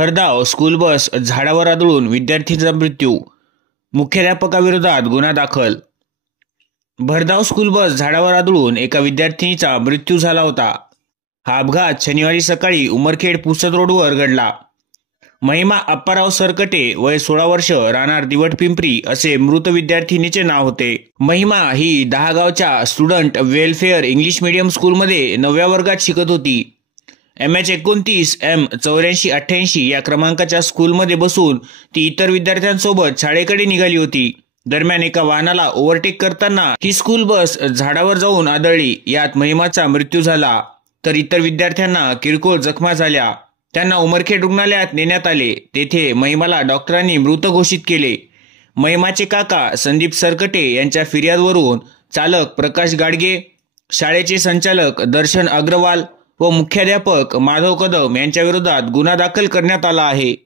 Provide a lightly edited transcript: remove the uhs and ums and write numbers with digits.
भरधाव school bus झाडावर आदळून विद्यार्थीचा मृत्यू, मुख्याध्यापकाविरोधात गुन्हा दाखल। भरधाव स्कूल बस झाडावर आदळून एका विद्यार्थिनीचा मृत्यू झाला होता। हा अपघात शनिवारी सकाळी उमरखेड पुसद रोडवर घडला। महिमा अप्पाराव सरकटे वय 16 वर्ष, राहणार दिवट पिंपरी असे मृत विद्यार्थिनीचे नाव होते। महिमा ही दहागावच्या स्टुडंट वेलफेअर इंग्लिश मीडियम स्कूलमध्ये 9व्या वर्गात शिकत होती। MH29 M 8488 या क्रमांकाच्या स्कूलमध्ये बसून ती इतर विद्यार्थ्यांसोबत शाळेकडे निघाली होती। दरम्यान एका वाहनाला ओव्हरटेक करताना ही स्कूल बस झाडावर जाऊन आदळली। यात महिमाचा मृत्यू झाला, तर इतर विद्यार्थ्यांना किरकोळ जखमा झाल्या। त्यांना उमरखेड रुग्णालयात नेण्यात आले। तेथे महिमाला डॉक्टरांनी मृत घोषित केले। महिमाचे काका संदीप सरकटे यांच्या फिर्यादवरून चालक प्रकाश गाडगे, शाळेचे संचालक दर्शन अग्रवाल व मुख्याध्यापक माधव कदम यांच्या विरोधात गुन्हा दाखल करण्यात आला आहे।